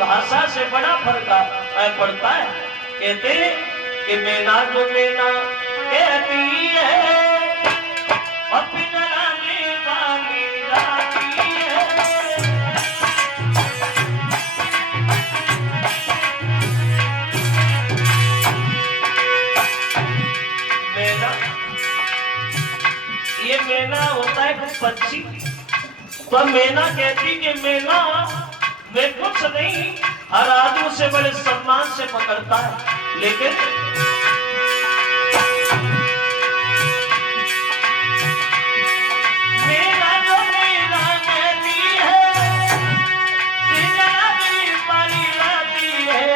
भाषा से बड़ा फर्क पड़ता है। कहते कि मैना जो मैना कहती है और पिघलाने वाली जाती है। मैना, ये मैना होता है कुछ पक्षी। तो मैना कहती कि मैना मैं कुछ नहीं, हर आदमी से बड़े सम्मान से पकड़ता है, लेकिन मेरा जो मेरा कहती है पाली लाती है,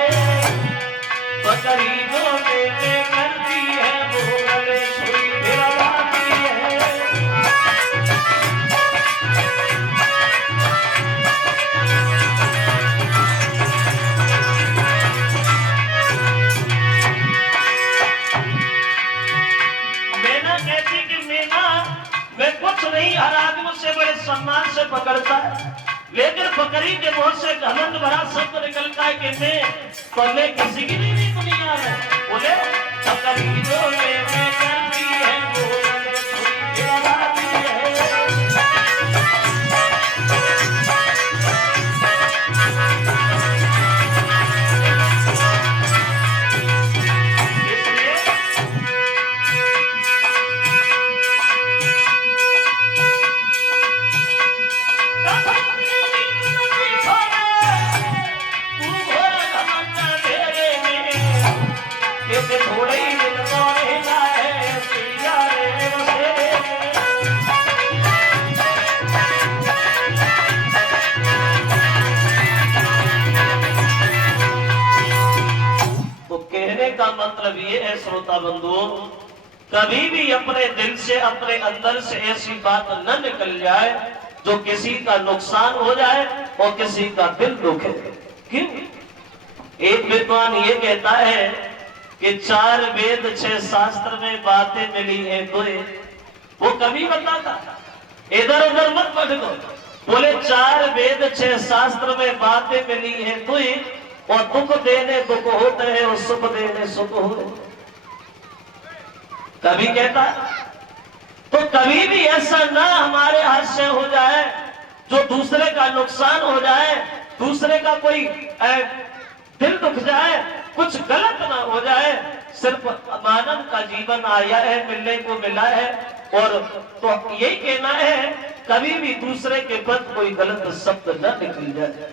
बकरी जो मेरे करती है वो गले छुई फिरवाती है। नहीं, हर आदमी से बड़े सम्मान से पकड़ता है, लेकिन बकरी के मुंह से घमंड भरा शब्द निकलता है कि मैं किसी की नहीं दुनिया में। बोले बकरी जो मैं करती है वो फिरवाती है। मतलब ये है श्रोता बंधुओं, कभी भी अपने दिल से अपने अंदर से ऐसी बात न निकल जाए जो किसी का नुकसान हो जाए और किसी का दिल दुखे। क्यों? एक विद्वान ये कहता है कि 4 वेद 6 शास्त्र में बातें मिली हैं दुए। वो कभी बताता इधर उधर मत पढ़ो, बोले 4 वेद 6 शास्त्र में बातें मिली हैं दुए, और दुख देने दुख होते हैं और सुख देने सुख होते। कभी कहता तो कभी भी ऐसा ना हमारे हाथ से हो जाए जो दूसरे का नुकसान हो जाए, दूसरे का कोई दिल दुख जाए, कुछ गलत ना हो जाए। सिर्फ मानव का जीवन आया है, मिलने को मिला है, और तो यही कहना है कभी भी दूसरे के प्रति कोई गलत शब्द न निकल जाए।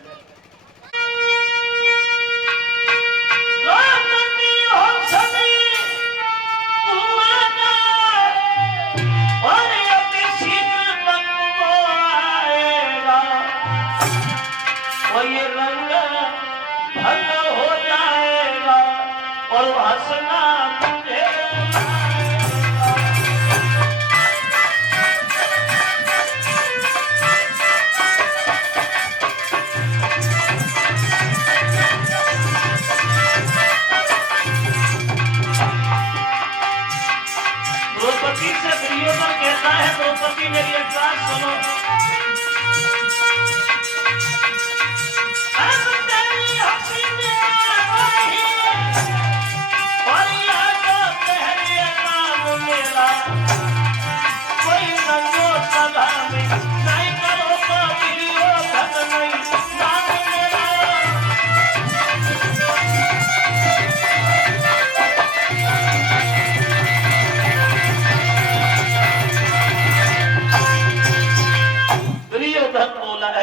द्रौपदी मेरी एक बात सुनो, कोई नंगो सदा में नहीं करो तो वीडियो धन नहीं नाम मेरा।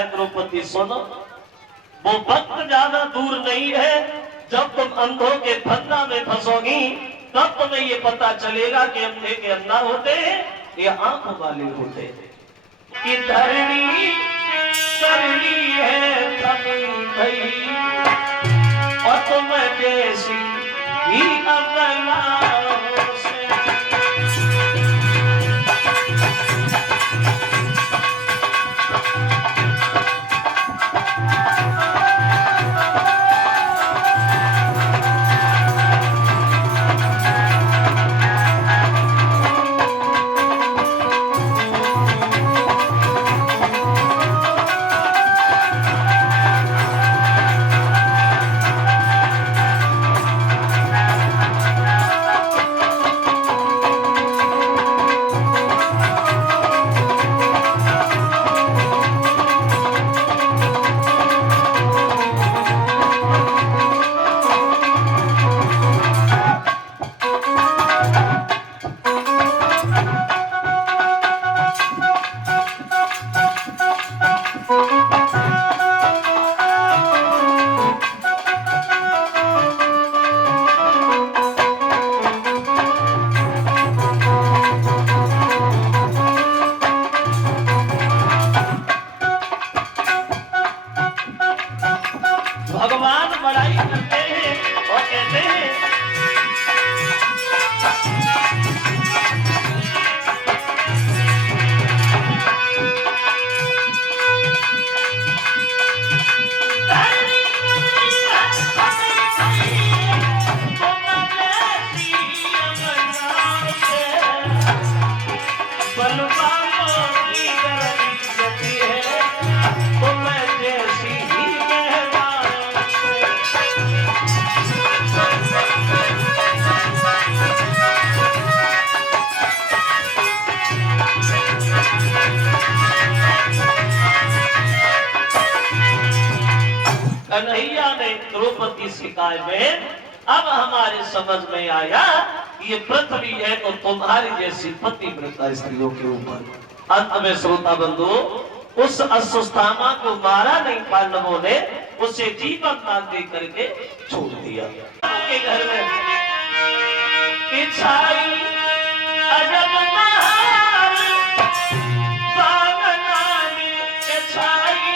द्रौपदी सुनो, वो वक्त ज्यादा दूर नहीं है जब तुम अंधों के फंदा में फंसोगी, तब तुम्हें ये पता चलेगा कि अंधे के अंधा होते हैं या आंख वाले होते हैं। कि धरणी करनी है थमी गई और तुम जैसी ही अगला भगवान बड़ाई करते हैं और कहते हैं कन्हैया ने द्रौपदी सिखाए में अब हमारे समझ में आया ये पृथ्वी है तो तुम्हारी जैसी पतिव्रता स्त्रियों के ऊपर। अंत में श्रोता बंधु उस अश्वत्थामा को मारा नहीं पांडवों ने, उसे जीवन दान दे करके छोड़ दिया। के घर में पिछाई अजब महान बागना में पिछाई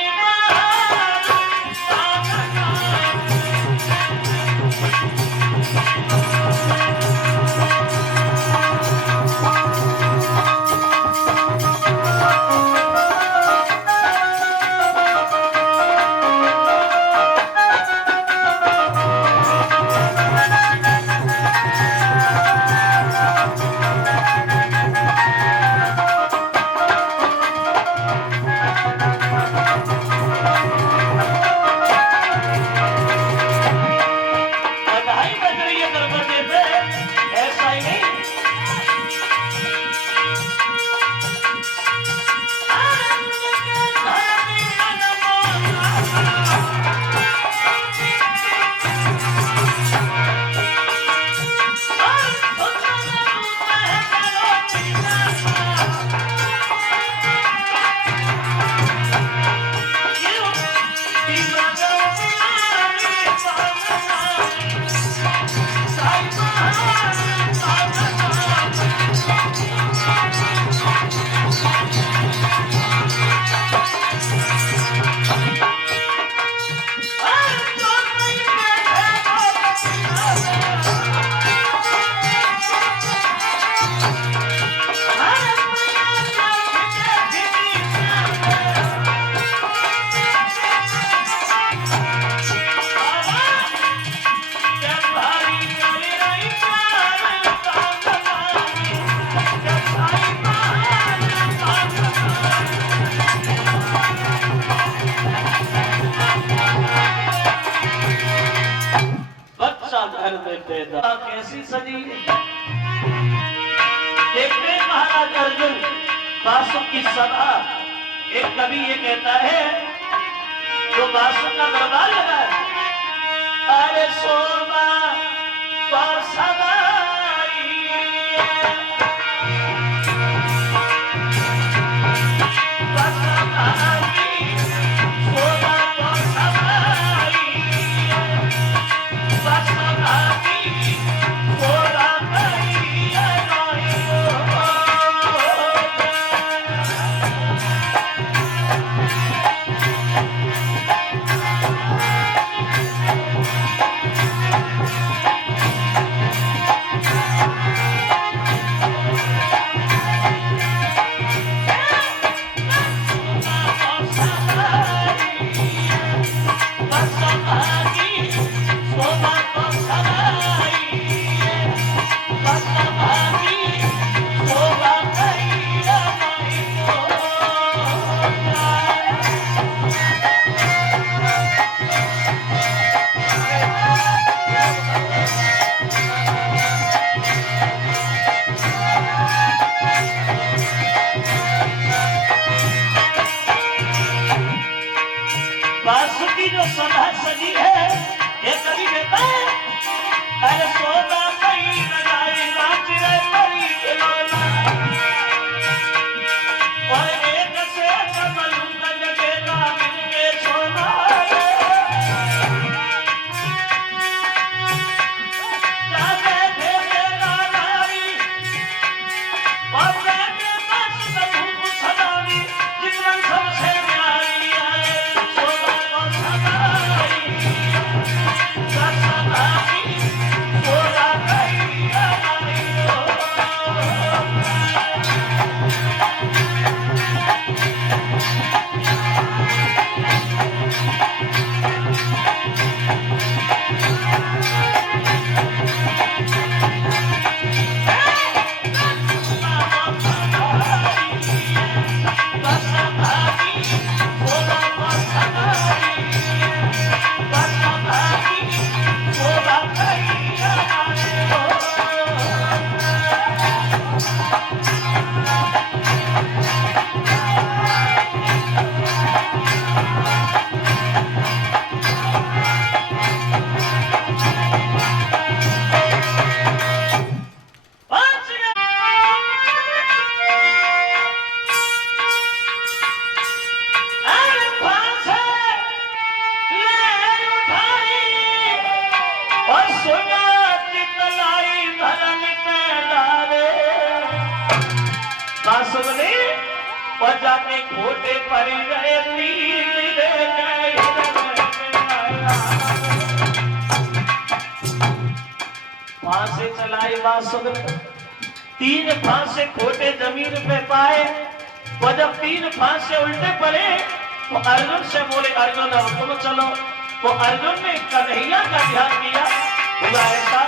कैसी सजी। देखते महाराज अर्जुन बासु की सभा, एक कवि ये कहता है जो बासु का दरबार लगा है, अरे सोमा बासुकी जो सभा सजी है, ये कभी कहता है अरे सोना कहीं लगाई नाच रे परी खिलौना, और एक से कमल लगेगा मिलके सोना जाने भेजेगा नारी और मेरे पास धूप सदानी जितना सबसे प्यारी है सोना को सदाई। बांसुरी और जाके खोटे पर गए तीर गए। फांसे चलाई बांसुरी, 3 फांसे खोटे जमीन पे पाए। और जब 3 फांसे उल्टे पड़े तो अर्जुन से बोले अर्जुन अब तुम चलो। तो अर्जुन ने कन्हैया का ध्यान दिया। हुआ ऐसा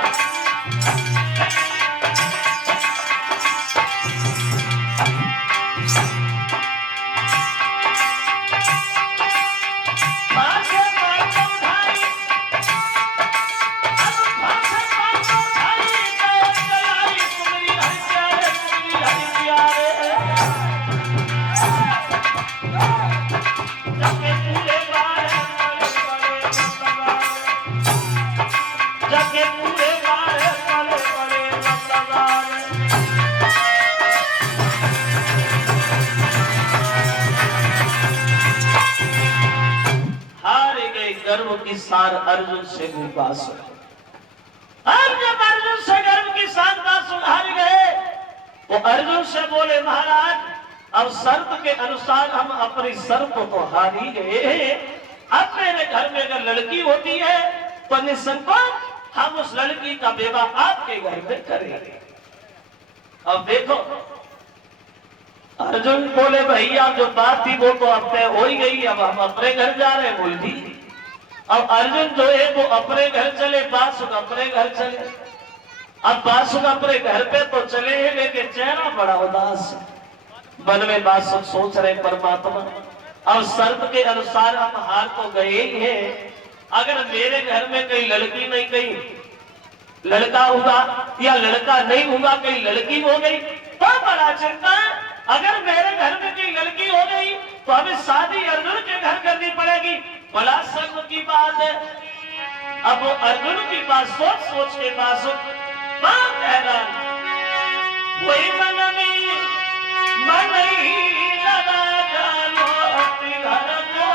की सार अर्जुन से भी बांसुर। जब अर्जुन से गर्भ की सार बांसुर हार गए तो अर्जुन से बोले महाराज अब शर्त के अनुसार हम अपनी शर्त तो हार ही गए। अब मेरे घर में अगर लड़की होती है तो निसंकोच हम उस लड़की का विवाह आपके घर में करेंगे। अब देखो अर्जुन बोले भैया जो बात थी वो तो अब तय हो ही गई, अब हम अपने घर जा रहे हैं। बोल दी अब अर्जुन जो है वो अपने घर चले, बासुक अपने घर चले। अब बासुक अपने घर पे तो चले हैं लेकिन चेहरा बड़ा उदास है। मन में बासुक सोच रहे परमात्मा अब शर्त के अनुसार हम हार तो गए ही हैं, अगर मेरे घर में कहीं लड़की नहीं, कहीं लड़का होगा या लड़का नहीं होगा, कहीं लड़की हो गई तो बड़ा चिंता। अगर मेरे घर में कहीं लड़की हो गई तो हमें शादी अर्जुन के घर करनी पड़ेगी। बड़ा शर्म की बात है। अब वो अर्जुन की बात सोच सोच के बासुक बात हैरान, वही मन ही लगा जानो अपने घर को।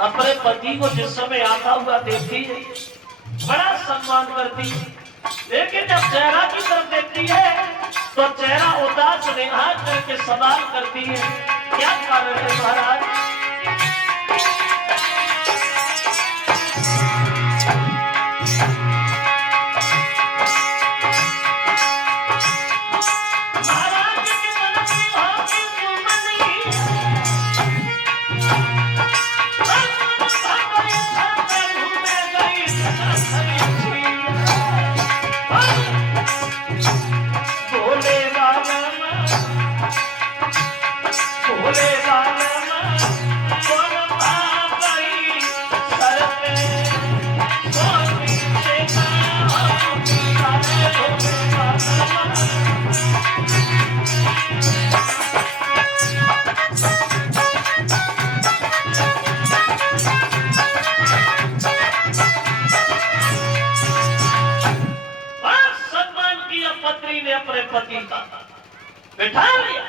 अपने पति को जिस समय आता हुआ देखती है बड़ा सम्मान करती है, लेकिन जब चेहरा की तरफ देखती है तो चेहरा उदास निहार करके सवाल करती है क्या कारण है महाराज। पत्नी ने अपने पति का बिठा लिया।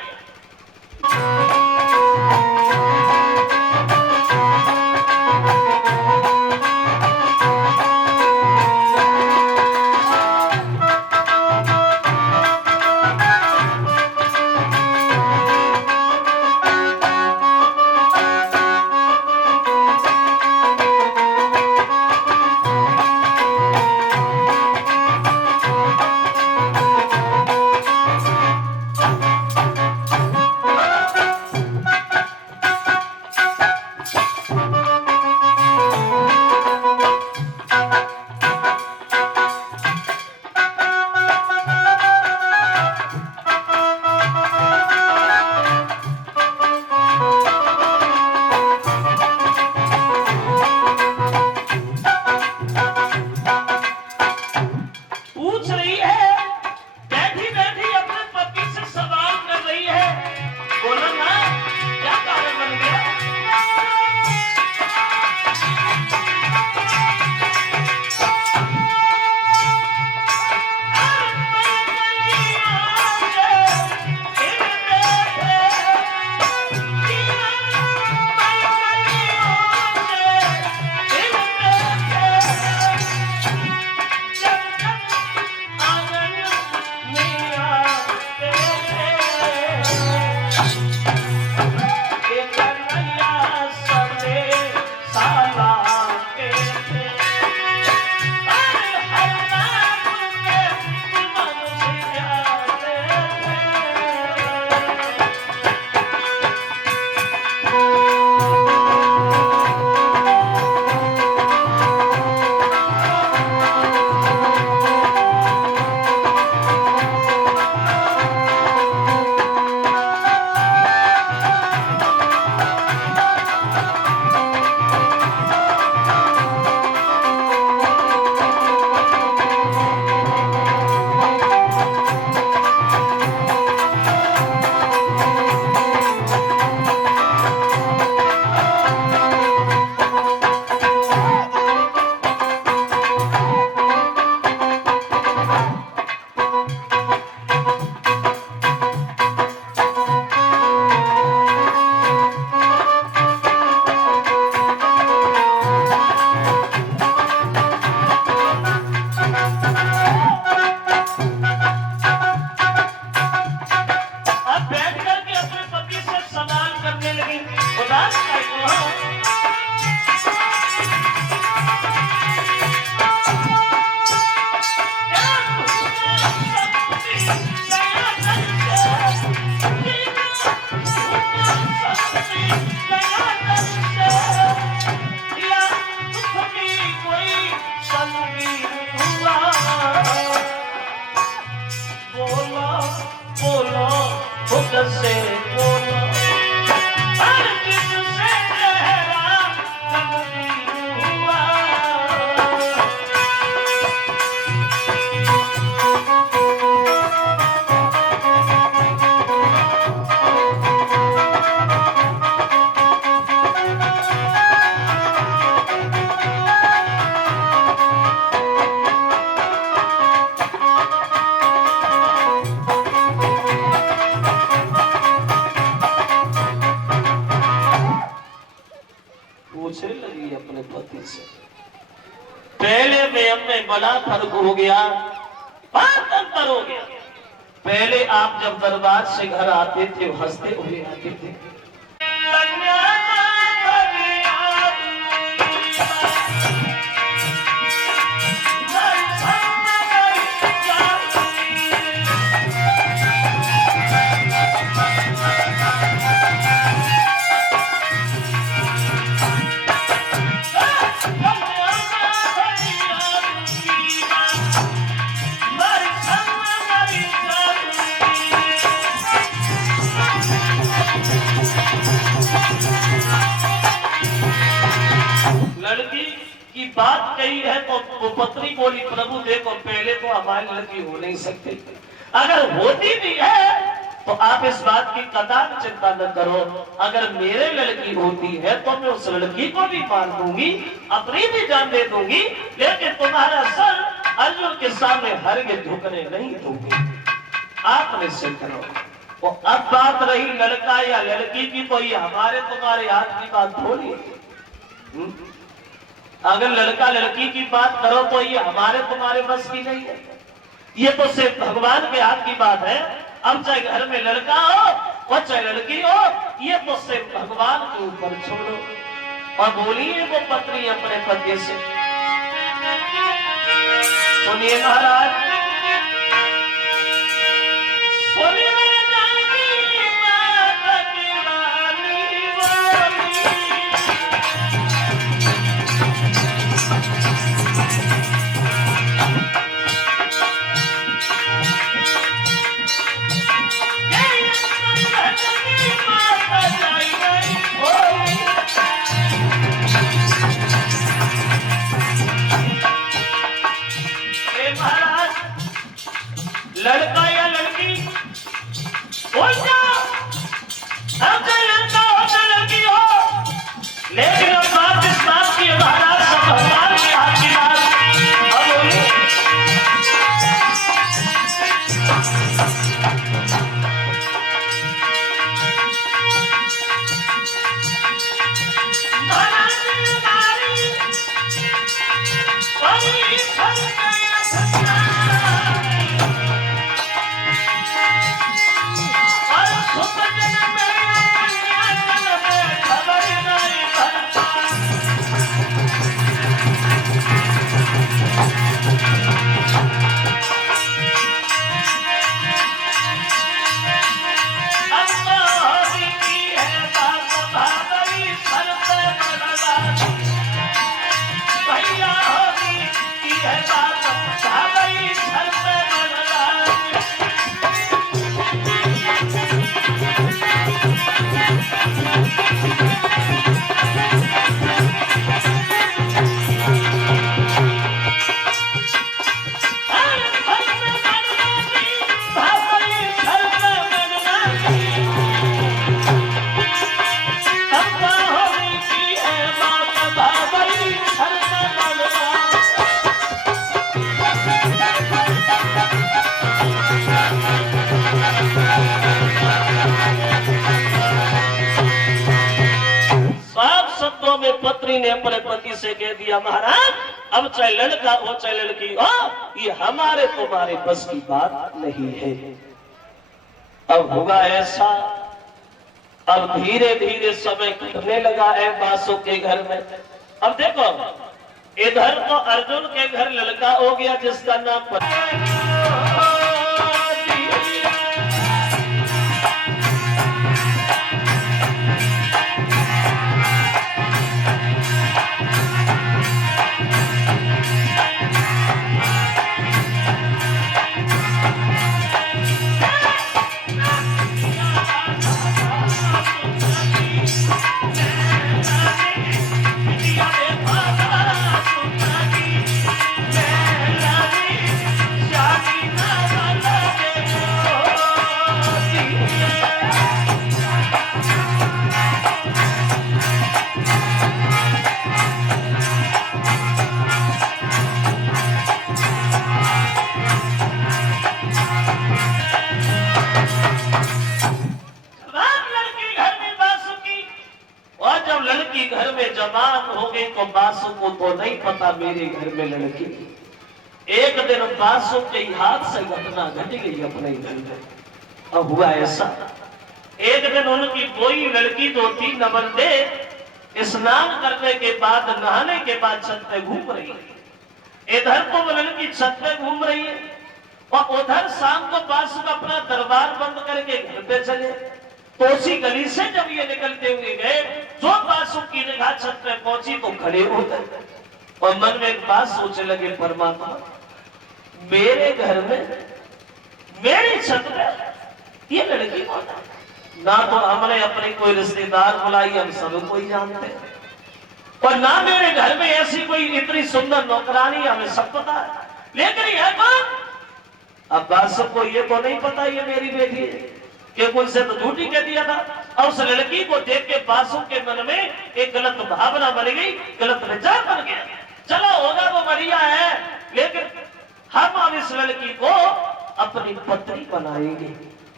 बोला ना क्या कारण बन गया। से बोलो हर किससे चेहरा तब्दील हुआ। पूछने लगी अपने पति से, पहले में बड़ा फर्क हो गया, बहुत अंतर हो गया। पहले आप जब दरबार से घर आते थे हंसते हुए आते थे, लड़की की बात कही है तो वो पत्नी बोली, प्रभु देखो पहले तो हमारी लड़की हो नहीं सकती, अगर होती भी है तो आप इस बात की कदापि चिंता न करो, अगर मेरे लड़की होती है तो मैं उस लड़की को भी मार दूंगी, अपनी भी जान दे दूंगी, लेकिन तुम्हारा सर अर्जुन के सामने हरगिज़ झुकने नहीं दूंगी। आप निश्चय करो। वो अब बात रही लड़का या लड़की की, तो ये हमारे तुम्हारे हाथ की बात थोड़ी है। अगर लड़का लड़की की बात करो तो ये हमारे तुम्हारे बस की नहीं है, ये तो सिर्फ भगवान के हाथ की बात है। अब चाहे घर में लड़का हो और चाहे लड़की हो, ये तो सिर्फ भगवान के ऊपर छोड़ो। और बोलिए वो पत्नी अपने पति से, सुनिए महाराज, सुनिए लड़का या लड़की हो जाओ, अब चाहे लड़का हो चाहे लड़की हो, लेकिन अब बात इस बात की महाराज सब भगवान के हाथ की बात। अब बोलिए पत्नी ने अपने पति से कह दिया, महाराज अब चाहे लड़का हो चाहे लड़की हो, ये हमारे तुम्हारे बस की बात नहीं है। अब होगा ऐसा, अब धीरे धीरे समय कटने लगा है बासु के घर में। अब देखो इधर तो अर्जुन के घर लड़का हो गया जिसका नाम तो बासु को तो नहीं पता मेरे घर में लड़की। एक दिन बासु के हाथ से घटना घट गई अपने घर में। अब हुआ ऐसा, एक दिन उनकी कोई लड़की जो थी नवंदे स्नान करने के बाद नहाने के बाद छत पे घूम रही है। इधर तो वो लड़की छत पे घूम रही है और उधर शाम को बासु अपना दरबार बंद करके घर पे चले। तो उसी गली से जब ये निकलते हुए गए, जो बासु की निगाह छत पे पहुंची तो खड़े हो गए और मन में एक बात सोचने लगे, परमात्मा मेरे घर में मेरी छत पे ये लड़की कौन है? ना तो हमने अपने कोई रिश्तेदार बुलाई, हम सब कोई जानते हैं, और ना मेरे घर में ऐसी कोई इतनी सुंदर नौकरानी, हमें सब पता है, लेकिन यह कौन? अब बासु को ये तो नहीं पता ये मेरी बेटी है, क्योंकि उनसे तो झूठी कह दिया था। और उस लड़की को देख के बासु के मन में एक गलत भावना बन गई, गलत विचार बन गया। चलो होगा तो बढ़िया है, लेकिन हम अब इस लड़की को अपनी पत्नी बनाएंगे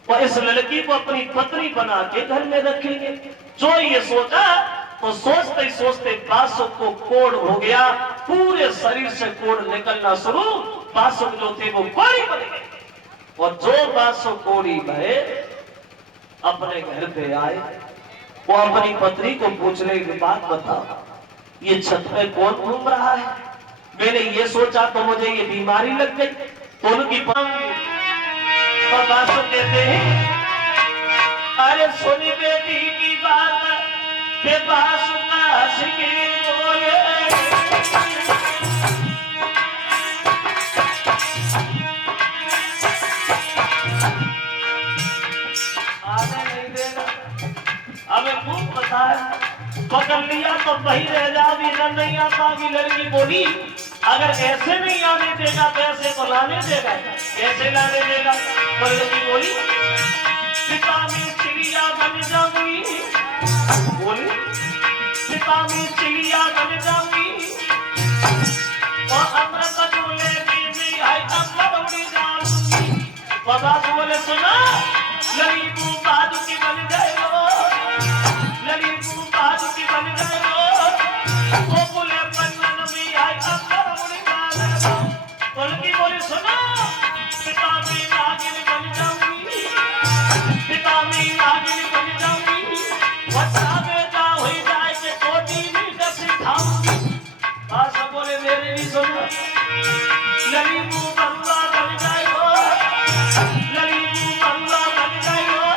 और इस लड़की को अपनी पत्नी बना के घर में रखेंगे। जो ये सोचा तो सोचते ही सोचते बासु को कोढ़ हो गया, पूरे शरीर से कोढ़ निकलना शुरू। बासु जो थे वो कोढ़ी बन गए और जो बासु कोढ़ी भये अपने घर पे आए, वो अपनी पत्नी को पूछने के बाद बताओ ये छत पे कौन घूम रहा है? मैंने ये सोचा तो मुझे ये बीमारी लग गई। तो उनकी तो बासु कहते हैं, अरे सुनी बेटी की बात के बासु का हंस के बोले, हमें खूब पता है, पकड़ लिया तो वही रह जाओगी, नहीं आ पागी। लड़की बोली अगर ऐसे नहीं आने देगा तो ऐसे तो लाने देगा, कैसे लाने देगा? तो लड़की बोली पिता में चिड़िया बन जाऊंगी, बोली पिता में चिड़िया बन जाऊंगी और अमृत झूले की आई अमृत उड़ी जाऊंगी। बाबा बोले सुना लड़की बाजू की बन जाएगा, लड़की बाजू की बन जाएगा, वो बोले बंधन में आई अमृत उड़ी जाएगा। लड़की बोली सुना पिता में नागिन बन जाऊंगी, पिता में नागिन बन जाऊंगी, वसा में जा हो जाए के कोटी भी कैसे खाऊंगी। बासा बोले मेरे भी सुनो, लड़की बंदा बन जाएगा, लड़की बंदा बन जाएगा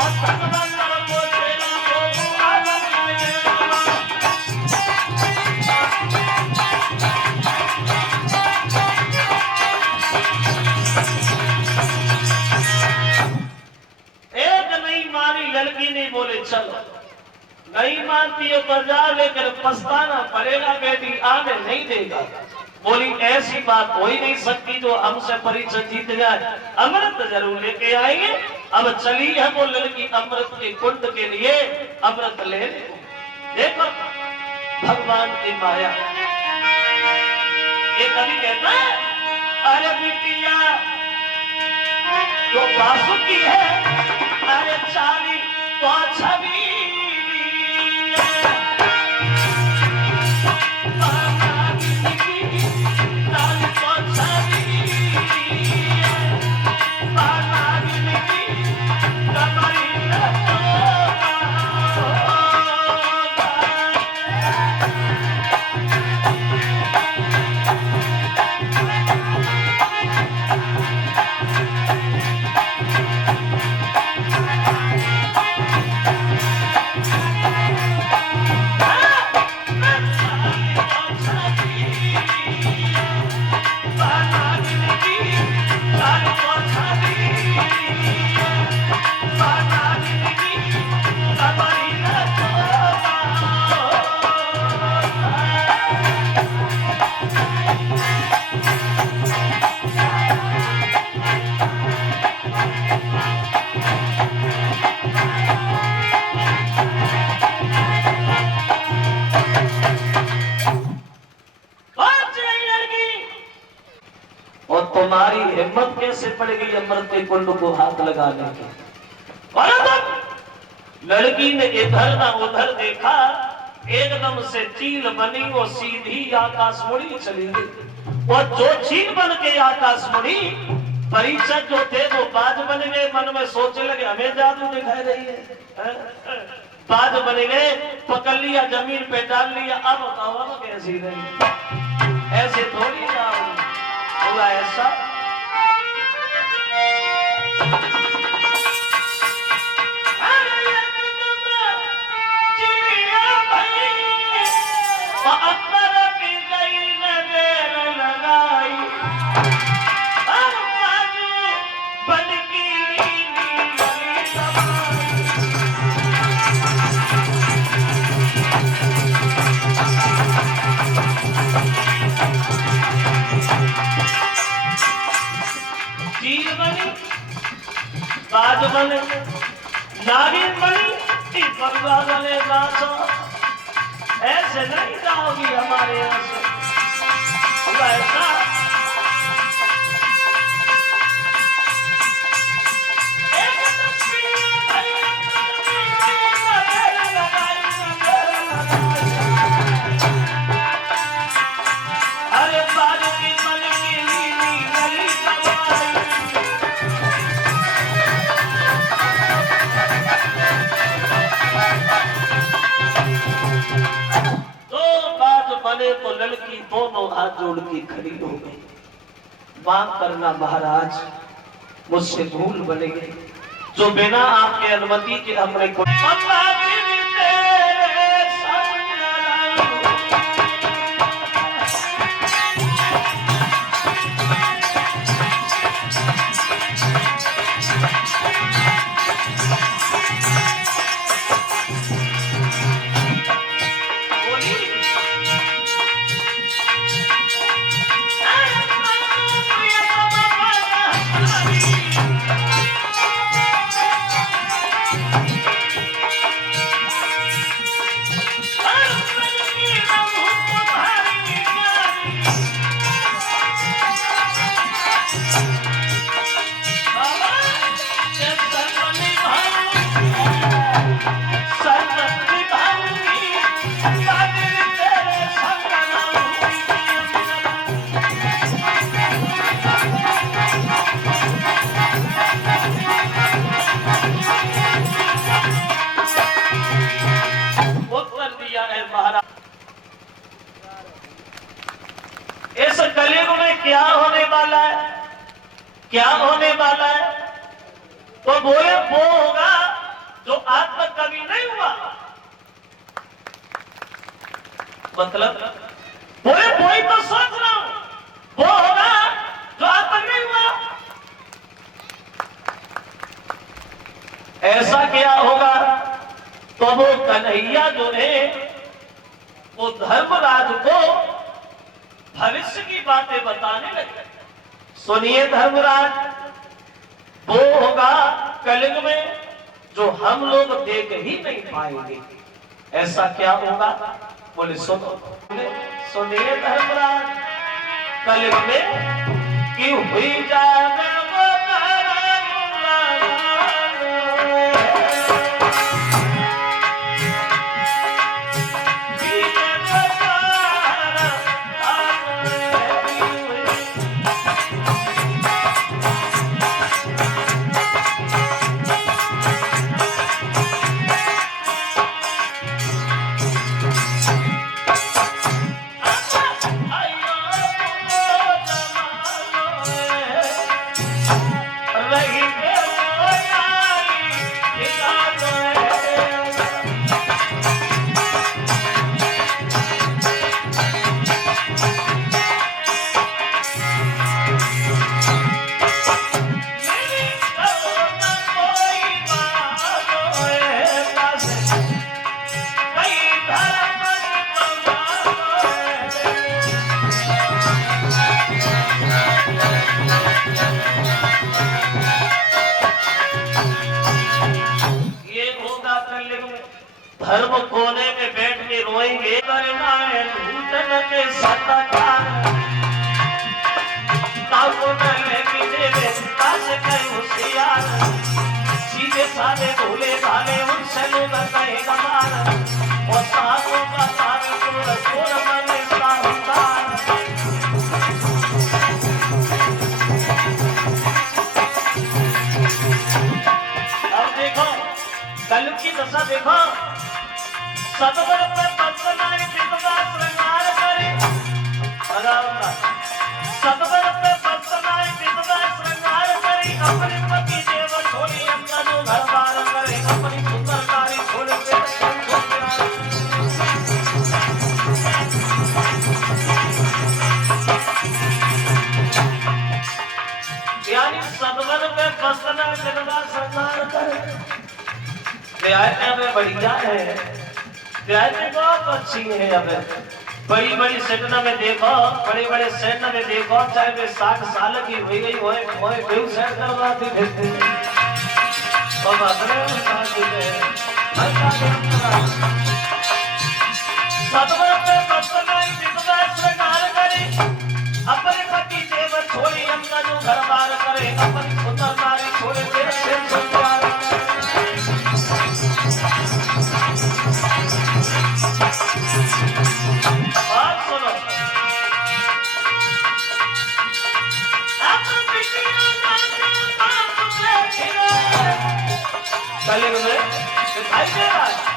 और भगवान को तेरा को आनंद आएगा। एक नहीं मानी लड़की ने, बोले चलो नहीं मानती हो तो जा, लेकिन पछताना पड़ेगा, बेटी आने नहीं देगा। बोली ऐसी बात हो ही नहीं सकती, जो हमसे परिचय जीत जाए अमृत जरूर लेके आएंगे। अब चली है वो लड़की अमृत के कुंड के लिए अमृत ले। देखो भगवान की माया। एक कवि कहता है अरे बिटिया जो बासु की है, अरे चाली तो छवि तुम्हारी हिम्मत कैसे पड़ गई अमृत के कुंड को हाथ लगाने की? लड़की ने इधर ना उधर देखा, एकदम से चील बनी वो सीधी आकाश मुड़ी चली गई। और जो चील बन के आकाश मुड़ी, परीक्षक जो थे वो बाज बन गए। मन में सोचने लगे हमें जादू दिखाई रही है। बाज बन गए, पकड़ लिया, जमीन पे डाल लिया। अब बताओ कैसी रही, ऐसे थोड़ी होगा ऐसा। बाज बने, नागिन बनी, बंगा बने नाचो। ऐसे नहीं जाओगी हमारे यहाँ से, ऐसा। अरे बाज की बनी तो लड़की दोनों हाथ जोड़ के खड़ी हो गई। माफ करना महाराज, मुझसे भूल बन गई, जो बिना आपके अनुमति के हमने क्या होने वाला है, क्या होने वाला है? तो बोले वो होगा जो आज तक कभी नहीं हुआ। मतलब बोले वही तो सोच रहा हूं, वो होगा जो आज तक नहीं हुआ। ऐसा क्या होगा? तो वो कन्हैया जो है वो धर्मराज को भविष्य की बातें बताने लगे। सुनिए धर्मराज, वो होगा कलयुग में जो हम लोग देख ही नहीं पाएंगे। ऐसा क्या होगा? बोले सुनो, सुनिए धर्मराज, कलयुग में कि हुई जाने धर्म कोने में बैठ के रोएंगे। सीधे साधे भोले भाले उनसे लोग कहेगा मार और साधु कैसा देखो, सतवर पे बदनाई कितना श्रृंगार करे, सतवर पे बदनाई कितना श्रृंगार करे, अपने पति देव छोड़ी अंगन घर बार करे, अपनी सुंदरकारी छोड़ के यानी सतवर पे बसना कितना श्रृंगार करे। में बढ़िया है, में बहुत अच्छी है। अब बड़ी बड़ी सेना में देखो, बड़े बड़े सेना में देखो, चाहे वे 60 साल की हुई गई हो, बेहू सेट करवाती फिरते और सतवर पे बसना कितना श्रृंगार करे, अपने पति देव छोड़ी अंगन घर बार करे, अपनी सुंदरकारी छोड़ के कलिंग में दिखाई दे रहा है।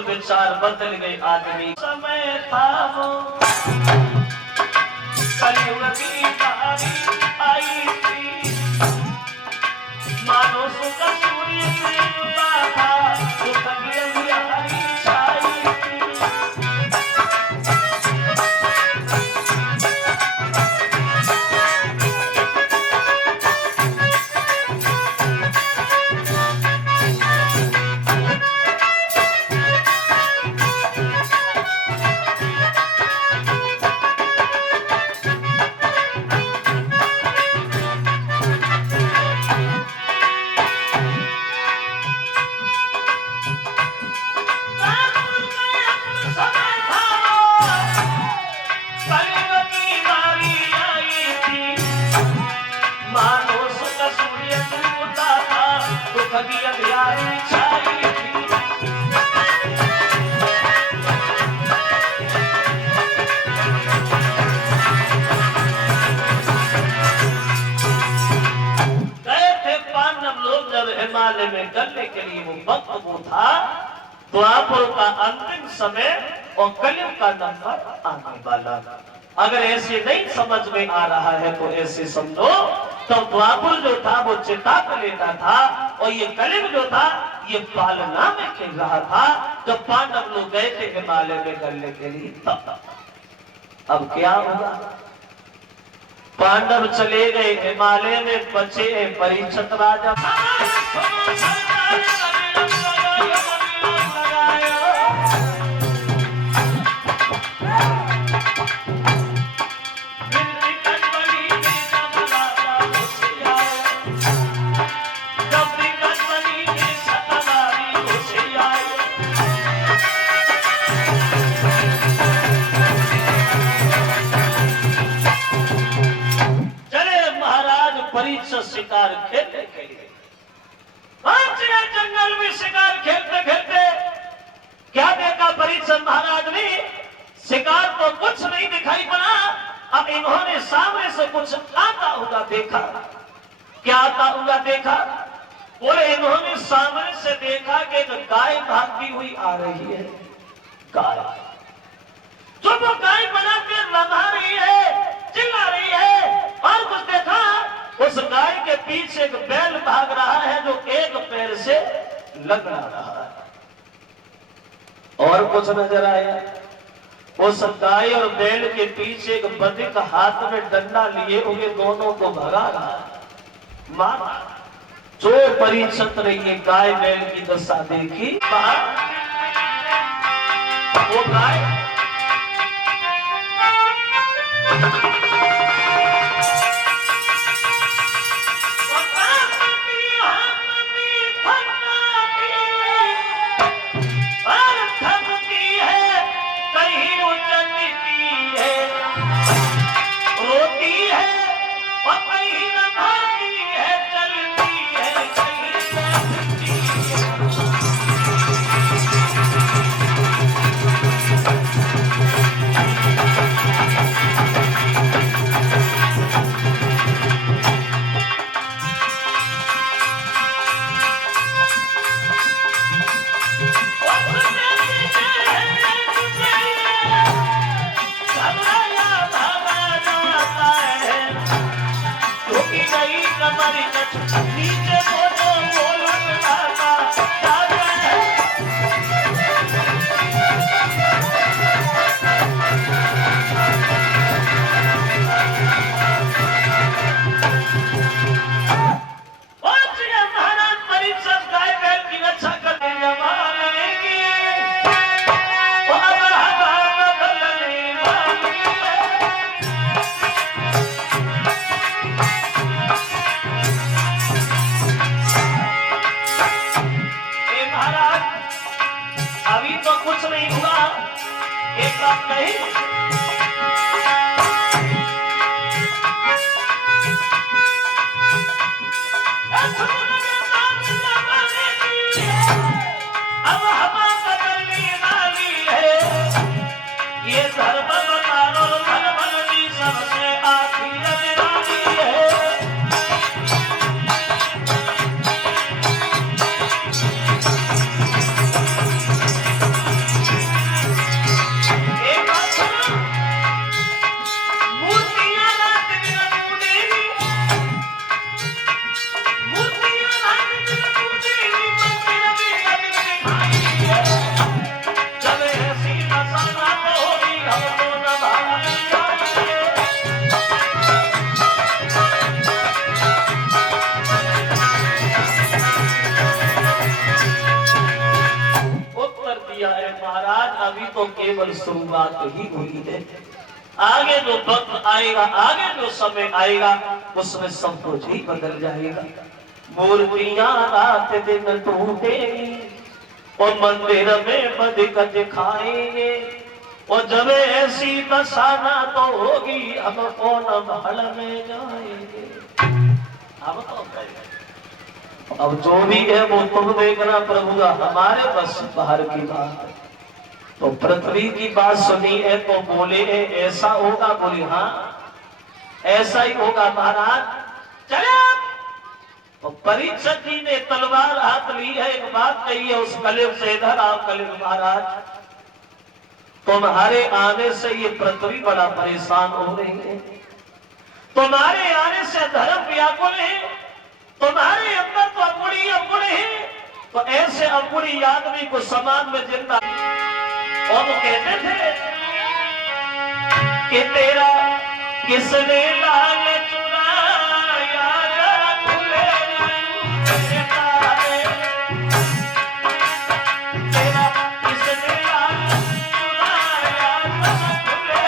विचार बदल गए आदमी, समय था वो कलयुग की बारी आई थी, मानो सुख सूर्य से उगा था, सुख की अंधियारी छाई थी। हिमालय में गलने के लिए वो वक्त वो था, द्वापर का अंतिम समय और कलयुग का नंबर आने वाला। अगर ऐसे नहीं समझ में आ रहा है तो ऐसे समझो, तो द्वापर जो था वो चिता पे लेटा था, और ये कलयुग जो था ये पालना में खेल रहा था। जब पांडव लोग गए थे हिमालय में गलने के लिए, तब अब क्या हुआ, पांडव चले गए हिमालय में, बचे परीक्षित राजा। शिकार खेलने के लिए जंगल में शिकार खेलते खेलते क्या देखा परीक्षित महाराज ने, शिकार तो कुछ नहीं दिखाई पड़ा। अब इन्होंने सामने से कुछ आता हुआ देखा। क्या आता हुआ देखा, और इन्होंने सामने से देखा कि एक गाय भागती हुई आ रही है। गाय जो वो गाय बना के लगा रही है, चिल्ला रही है, और कुछ देखा, उस गाय के पीछे एक बैल भाग रहा है जो एक पैर से लगा रहा है। और कुछ नजर आया, उस गाय और बैल के पीछे एक बधिक हाथ में डंडा लिए हुए दोनों को भगा रहा है। माना जो परीक्षित ने ये गाय बैल की दशा देखी, वो गाय तुम्हारी नीचे बोलो बोलो लाला राजा है। महाराज परीक्षक गाय बैल की रक्षा करने जमाने की अभी तो कुछ नहीं हुआ, एक बात कही अब हवा बदलने वाली है, ये धर्म बताओ धर्म की सबसे आखिर वाली है। महाराज अभी तो केवल शुरुआत ही हुई है, आगे जो वक्त आएगा, आगे जो समय आएगा, उसमें सब कुछ ही बदल जाएगा। मूर्तियां रात दिन टूटेगी और मंदिर में बधिक दिखाएंगे, और जब ऐसी दशाना तो होगी हम कौन महल में जाएंगे। अब जो भी है वो तुम देखना प्रभु, हमारे बस बाहर की बात है। तो पृथ्वी की बात सुनी है तो बोले ऐसा होगा, बोली हाँ ऐसा ही होगा महाराज चले। तो परीक्षक जी ने तलवार हाथ ली है, एक बात कही है उस कलियुग से, इधर आओ कलियुग महाराज, तुम्हारे आने से ये पृथ्वी बड़ा परेशान हो रही है, तुम्हारे आने से धर्म व्याकुल है, तुम्हारे अंदर तो अपुरी अपुर है, तो ऐसे अपुरी आदमी को समाज में जिंदा। और वो कहते थे कि तेरा किसने लाल चुराया, जरा खुले तेरा किसने लाल चुराया, जरा खुले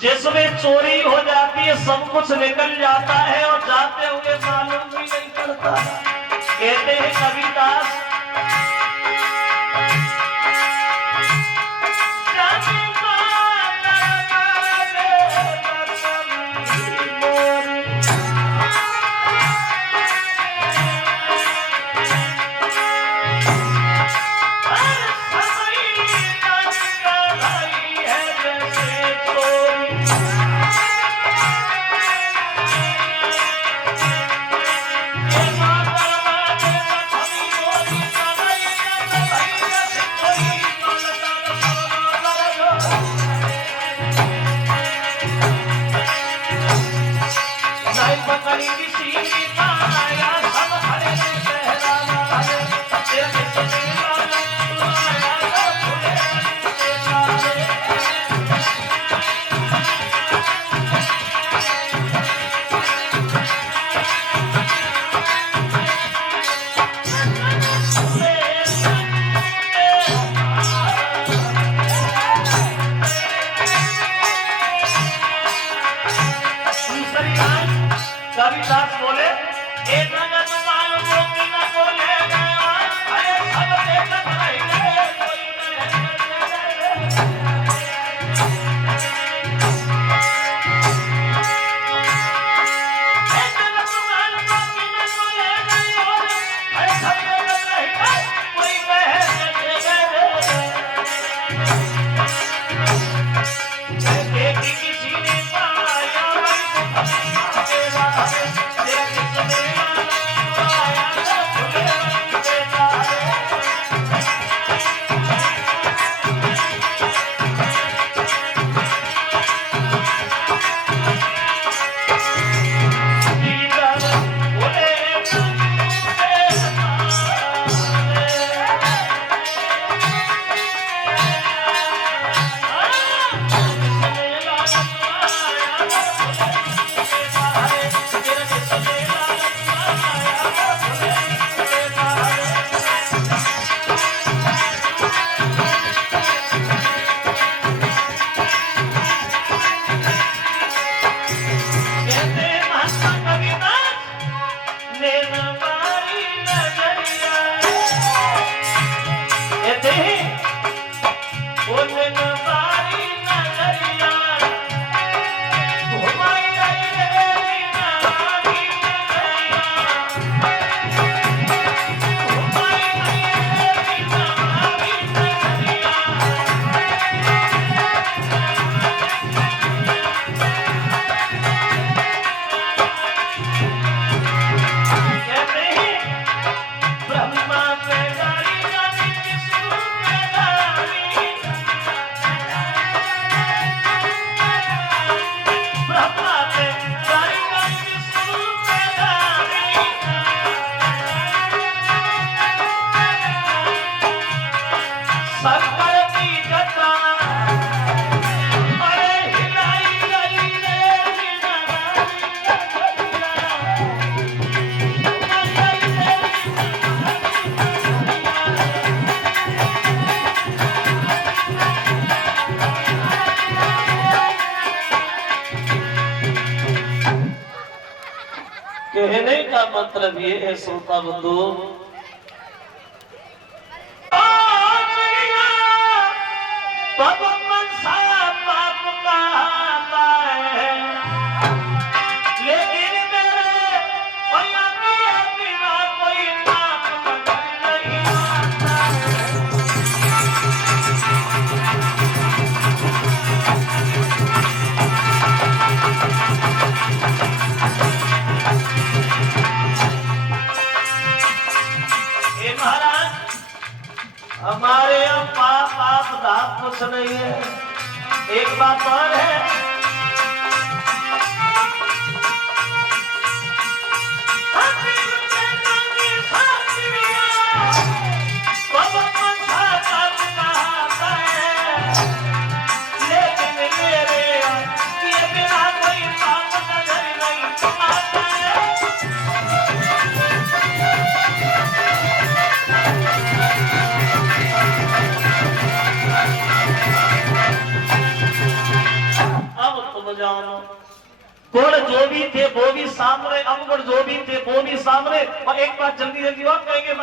जिसमें चोरी हो जाती है, सब कुछ निकल जाता है और जाते हुए मालूम भी नहीं पड़ता। कहते हैं कबीरदास कविदास बोले ए जगत मालूम कि न बोले अरे सब देखत रही गए कोई कहने का मतलब ये है श्रोता बंधु हमारे यहाँ पाप आप दाप कुछ नहीं है। एक बात और है, लेकिन मेरे ये बिना कोई पाप नजर नहीं आता है। गुण जो भी थे वो भी सामने, अवगुण जो भी थे वो भी सामने। और एक बात जल्दी जल्दी और कहेंगे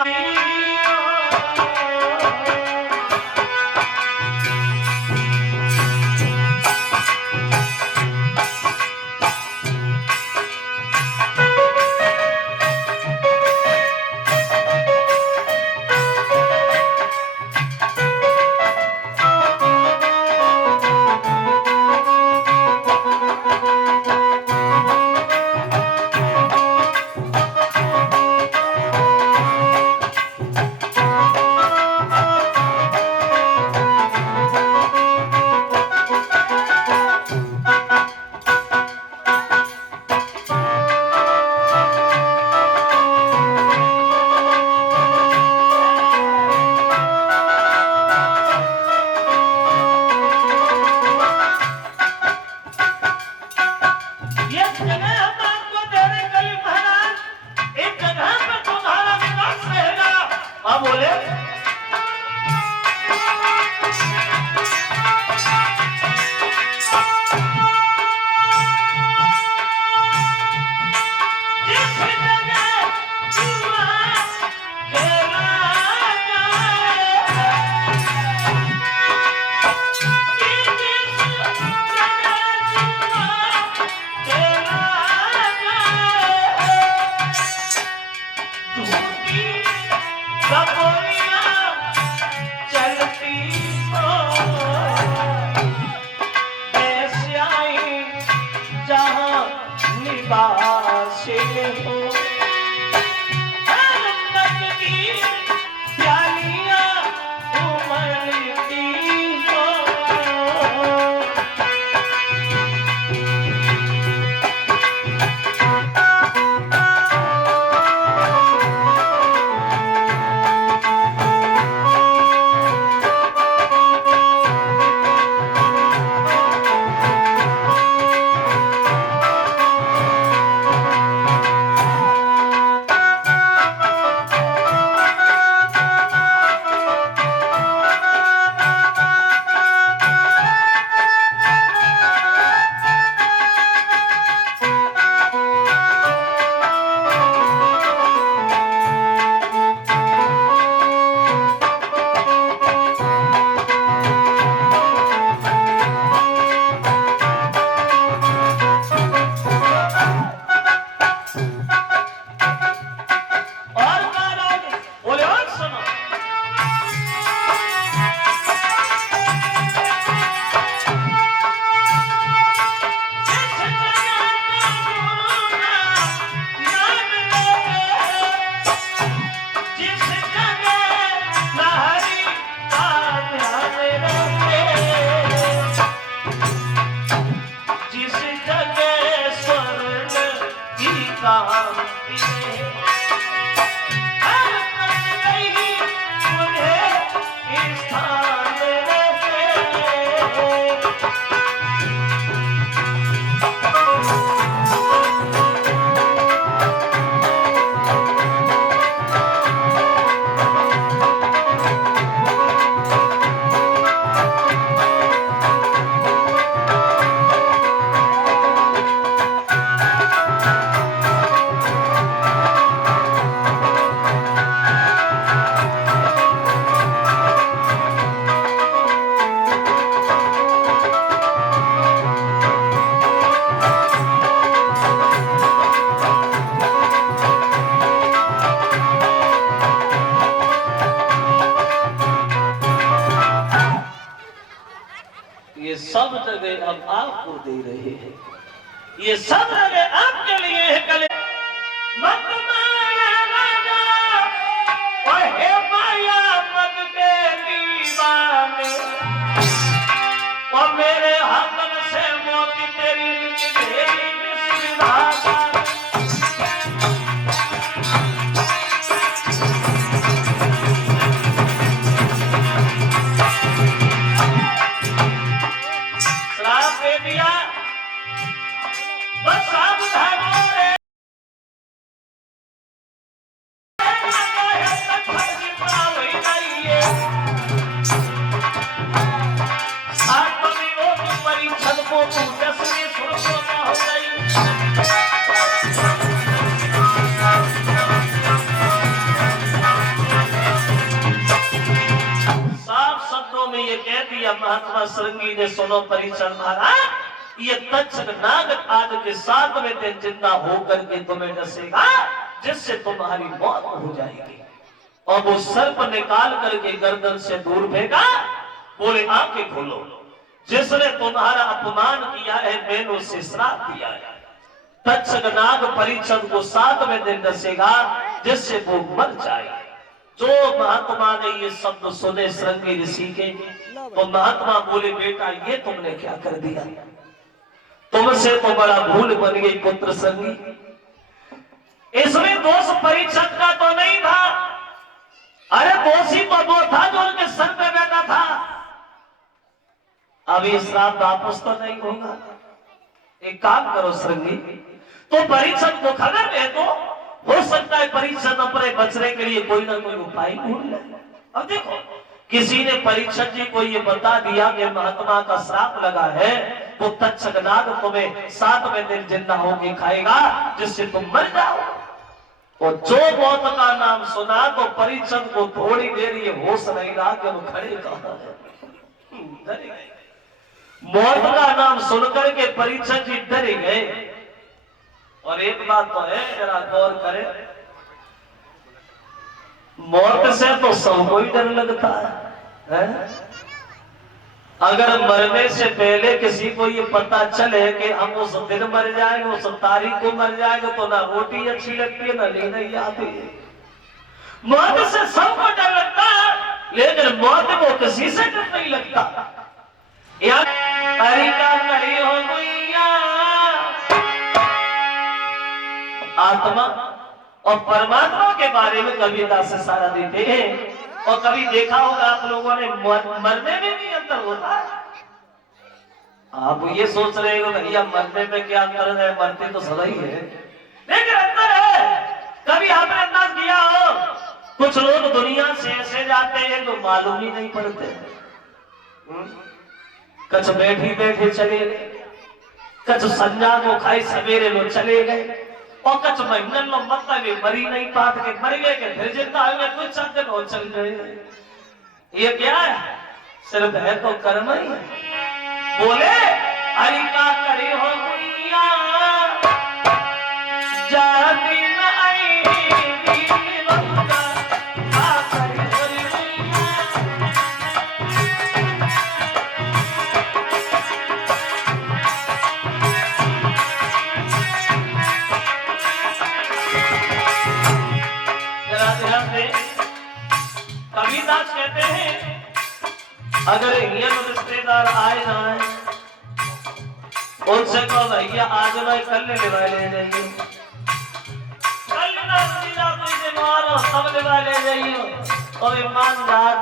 बोले निवासी हो। अमृत की प्यालियां उमड़ती हो। ये सब जगह हम आपको दे रहे हैं, ये सब जगह आपके लिए है। कले मत माया राजा और हे माया मत के दीवाने, और मेरे हाथ से मोती तेरी तेरी विधाता। महात्मा श्रृंगी ने सुनो परीक्षण महाराज, ये तक्षक नाग आज के 7वें दिन जिंदा होकर के तुम्हें डसेगा, जिससे तुम्हारी मौत हो जाएगी। और वो सर्प निकाल करके गर्दन से दूर फेंका, बोले आंखें खोलो, जिसने तुम्हारा अपमान किया है मैंने उसे श्राप दिया है। तक्षक नाग परीक्षण को 7वें दिन डसेगा, जिससे वो मर जाएगा। जो महात्मा ने ये शब्द सुने श्रृंगी ऋषि के, तो महात्मा बोले बेटा ये तुमने क्या कर दिया, तुमसे तो बड़ा भूल बन गई पुत्र श्रृंगी। इसमें दोष परीक्षक का तो नहीं था, अरे दोषी तो वो था जो उनके सर पे बैठा था। अब ये श्राप वापस तो नहीं होगा। एक काम करो श्रृंगी, तो परीक्षक को खबर दे दो, हो सकता है परीक्षक अपने बचने के लिए कोई ना कोई उपाय ढूंढ ले। अब देखो किसी ने परीक्षक जी को ये बता दिया कि महात्मा का श्राप लगा है, तो तक्षक नाग तुम्हें 7वें दिन जिंदा होके खाएगा, जिससे तुम मर जाओ। और जो मौत का नाम सुना तो परीक्षक को थोड़ी देर ये होश नहीं रहा कि वो खड़े कहां है। मौत का नाम सुनकर के परीक्षक जी डर गए। और एक बात तो है, जरा गौर करें, मौत से तो सबको ही डर लगता है? अगर मरने से पहले किसी को ये पता चले कि हम उस दिन मर जाएंगे, उस तारीख को मर जाएंगे, तो ना रोटी अच्छी लगती है ना नींद ही आती है। मौत से सबको डर लगता है, लेकिन मौत को किसी से डर नहीं लगता। करी हो गुइया, आत्मा और परमात्मा के बारे में कविता से सारा देते हैं। और कभी देखा होगा आप लोगों ने, मरने में भी अंतर होता है। आप ये सोच रहे हो भैया मरने में क्या अंतर है, मरते तो सदा ही है, लेकिन अंतर है। कभी आपने अंदाज किया हो, कुछ लोग दुनिया से ऐसे जाते हैं तो मालूम ही नहीं पड़ते। कच बैठी बैठे चले गए, कच संजा को खाई सवेरे लोग चले गए, और कच महीनन में मतलब मरी नहीं पात के मर गए के फिर जिंदा हुए कुछ शब्द और चल गए। ये क्या है? सिर्फ है तो कर्म ही है। बोले हरि का करी हो गुइया, जाती न आई बंदा, का करी हो गुइया। जरा ध्यान दे, कबीरदास कहते हैं अगर ये रिश्तेदार आए ना आए, उनसे कहो भैया आज भाई कल ले जाइए, कल ना सब ले जाइए और ईमानदार।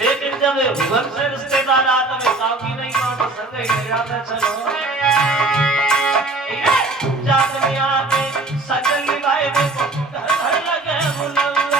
लेकिन जब भुवन से रिश्तेदार आता है काफी नहीं बात संगे ले जाते चलो जात में आके सजल निभाए देखो घर लगे बुलंदा।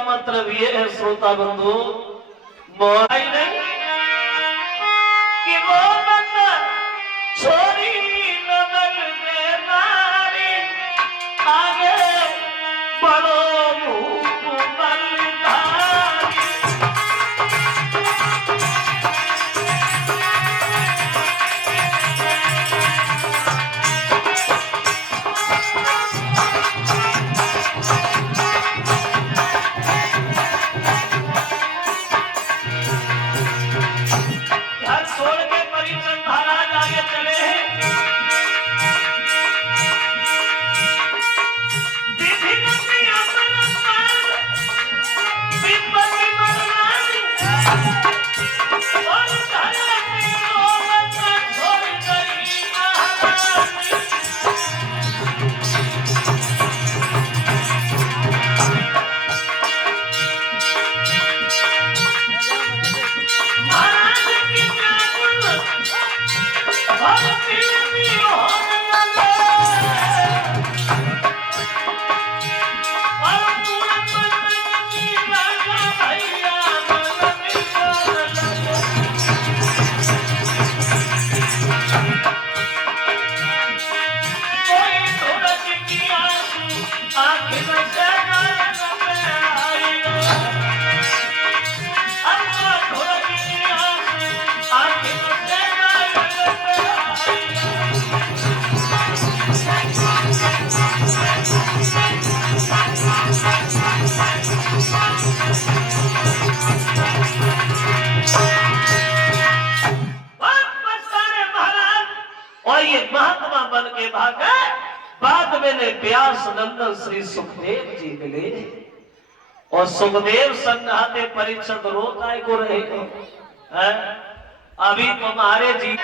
मतलब ये है श्रोता बंधु, मोहाई नहीं कि वो बंदा छोरी नजर के नारी आगे बड़ो मुंह बलधारी। ये महात्मा बन के भागा। बाद में ने व्यास नंदन श्री सुखदेव जी मिले और सुखदेव संघाते परीक्षित रोकाए को रहे हैं। अभी तुम्हारे जी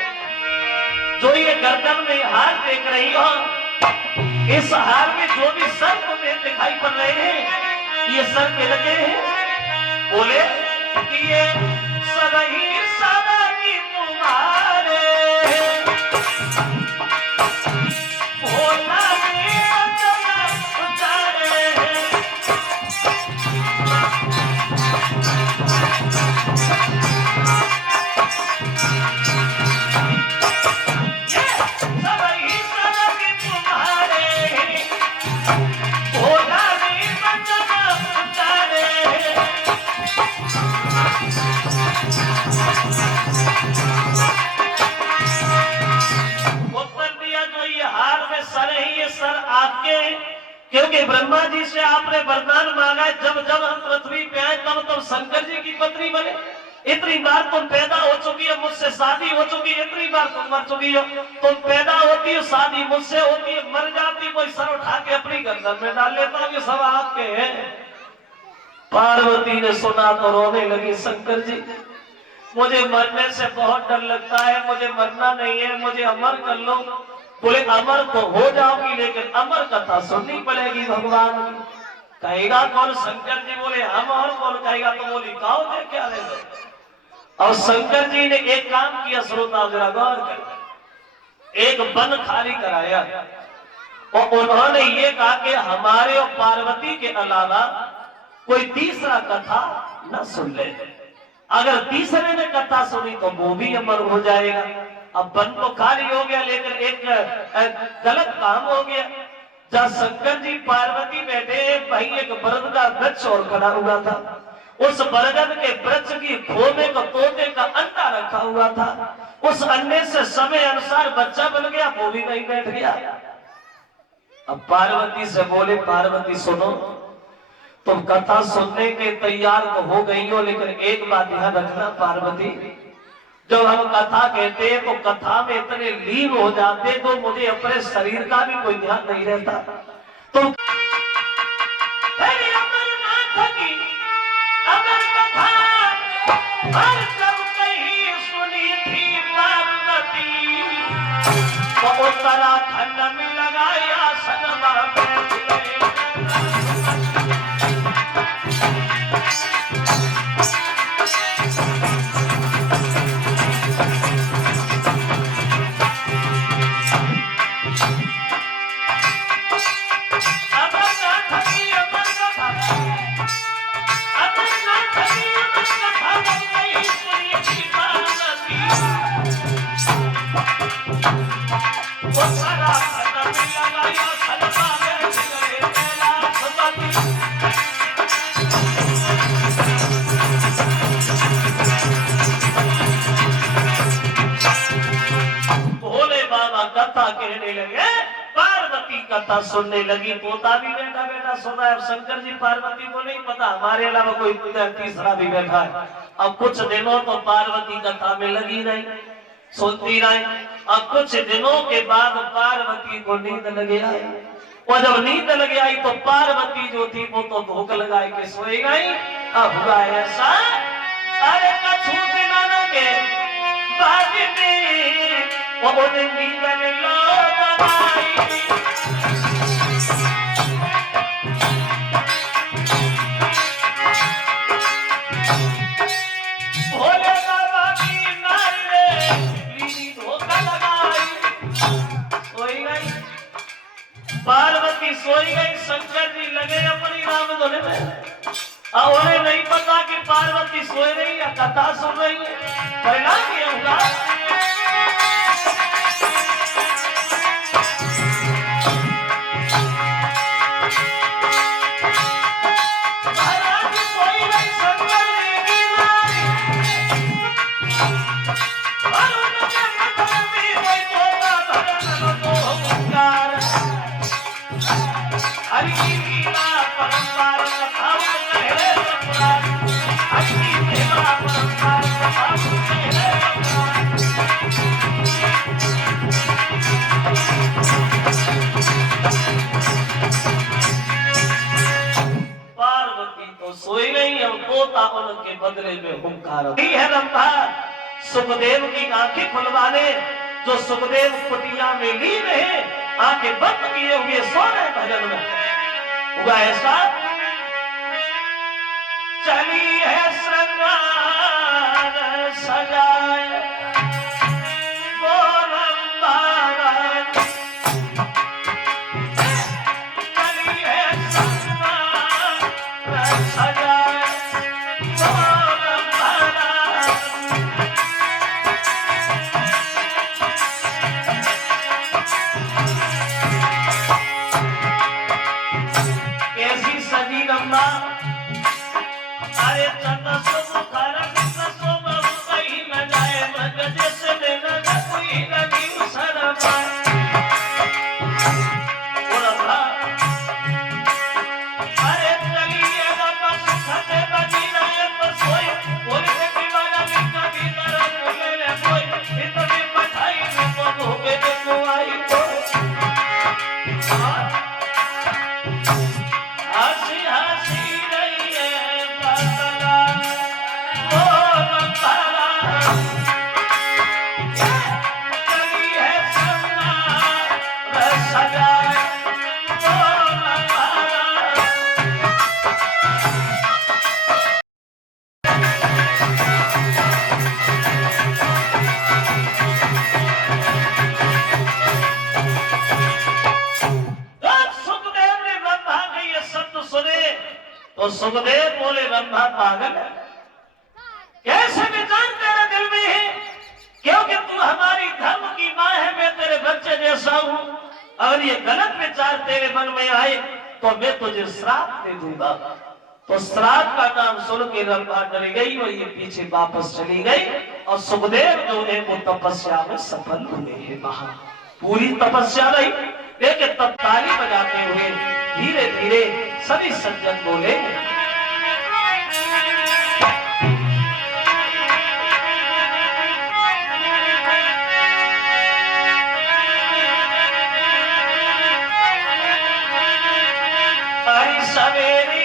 जो ये गर्दन में हार देख रही हो, इस हार में जो भी सर तुम्हें दिखाई पड़ रहे हैं, ये सर के लगे हैं। बोले कि ये सभी सदा की तुम्हारे भोला के उतारे हैं। क्योंकि ब्रह्मा जी से आपने वरदान मांगा, जब जब हम पृथ्वी पे आए तब तब शंकर जी की पत्नी बने। इतनी बार तुम पैदा हो चुकी है, मुझसे शादी हो चुकी है, इतनी बार तुम मर चुकी हो। तुम पैदा होती हो, शादी मुझसे होती है, मर जाती, कोई सर उठा के अपनी गर्दन में डाल लेता, ये सब आपके हैं। पार्वती ने सुना तो रोने लगी, शंकर जी मुझे मरने से बहुत डर लगता है, मुझे मरना नहीं है, मुझे अमर कर लो। बोले अमर तो हो जाओगी, लेकिन अमर कथा सुननी पड़ेगी भगवान की। कहेगा कौन? शंकर जी बोले हम, और कौन कहेगा? तो बोली गाओ दे क्या ले दो। और शंकर जी ने एक काम किया, श्रोता जरा गौर कर, एक वन खाली कराया और उन्होंने ये कहा कि हमारे और पार्वती के अलावा कोई तीसरा कथा न सुन ले। अगर तीसरे ने कथा सुनी तो वो भी अमर हो जाएगा। अब वन तो खाली हो गया, लेकिन एक गलत काम हो गया। जब शंकर जी पार्वती बैठे, भाई एक बरगद का वृक्ष और खड़ा हुआ था। उस बरगद के वृक्ष की खोमे को तोते का अंडा रखा हुआ था। उस अंडे से समय अनुसार बच्चा बन गया, वो भी नहीं बैठ गया। अब पार्वती से बोले पार्वती सुनो, तुम कथा सुनने के तैयार तो हो गई हो, लेकिन एक बात ध्यान रखना पार्वती, जब हम कथा कहते हैं तो कथा में इतने लीन हो जाते तो मुझे अपने शरीर का भी कोई ध्यान नहीं रहता। तो अमरनाथ की अमर कथा हर सब कहीं सुनी थी पार्वती, तो उत्तराखंड में लगाया सनमा कहने लगे। पार्वती कथा सुनने लगी, पोता भी बैठा बैठा सुना है। शंकर जी पार्वती को नहीं पता हमारे अलावा कोई तीसरा भी बैठा है। अब कुछ दिनों तो पार्वती कथा में लगी रही, सुनती रही। अब कुछ दिनों के बाद पार्वती को नींद लगे आई, और जब नींद लगे आई तो पार्वती जो थी वो तो धोख लगाए के सोई गई। अब हुआ ऐसा, अरे कछु दिनों के बाद में वो नींद लो दवाई। भोले बाबा की नारे धोखा लगाई, सोई गई पार्वती, सोई गई। शंकर जी लगे अपनी राम धुन में, और उन्हें नहीं पता कि पार्वती सोई रही या कथा सुन रही है। परिणाम ये होगा, के बदले में हुंकार है रंभा सुखदेव की आंखें खुलवाने, जो सुखदेव कुटिया में लीन है, आंखें बंद किए हुए सो रहे भजन में। हुआ ऐसा, चली है श्रृंगार सजाए वो रंभा, चली है श्रृंगार सजाए वो रंभा। कैसी सजी रंभा, अरे चंद सुमुखर कृष्ण सुमरु कहीं न जाए, मग जैसे न कोई नदी उसर पाए। वो रंभा, अरे चलिए रंभा सुख दे बजी नए पर सोई, कोई से दीवाना भी कभी तरह भूले ले कोई, इतनी पठाई में तो भोगे देखो आई तो। हंसी हंसी रही है बदला वो रंभा, चली है श्रृंगार सजाए वो रंभा। जब सुखदेव ने रंभा के ये शब्द सुने तो सुखदेव बोले, रंभा पागल है, कैसे विचार तेरे दिल में है? क्योंकि तू हमारी धर्म की माँ है, मैं तेरे बच्चे जैसा हूँ, और ये गलत विचार तेरे मन में आए तो मैं तुझे श्राप दे दूंगा। तो श्राप का नाम सुन के रंभा डर गई और ये पीछे वापस चली गई, और सुखदेव जो है वो तपस्या में सफल हुए हैं। वहां पूरी तपस्या नहीं, लेकिन तब ताली बजाते हुए धीरे धीरे सभी सज्जन बोले, सवेरी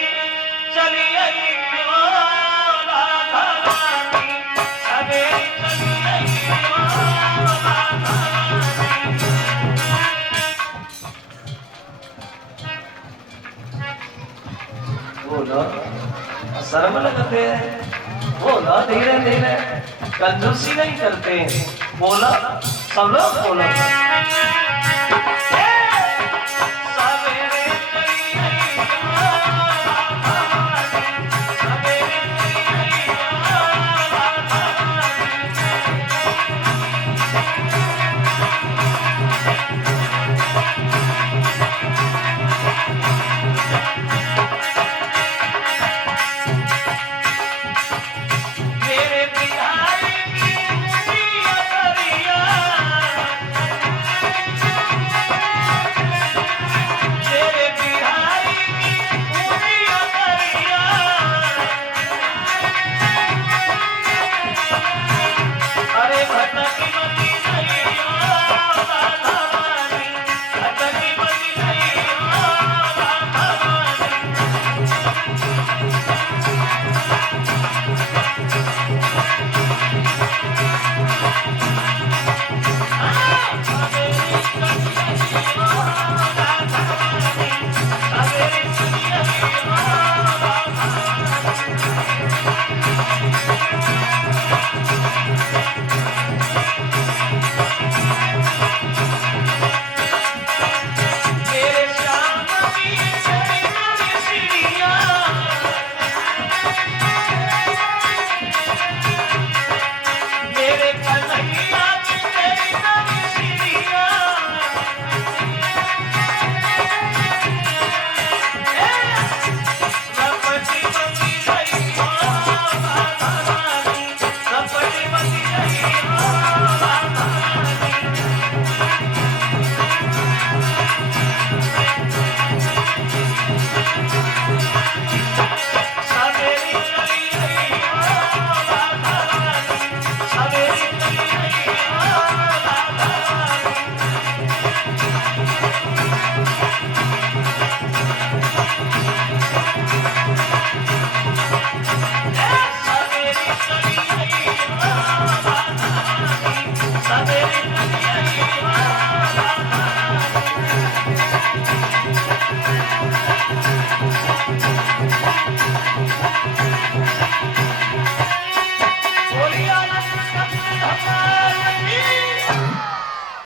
चली आई राधा रानी, सवेरी चली आई राधा रानी। बोलो शर्म लगते हैं, बोलो धीरे धीरे, कंजूसी नहीं करते, बोलो सब लोग बोलो।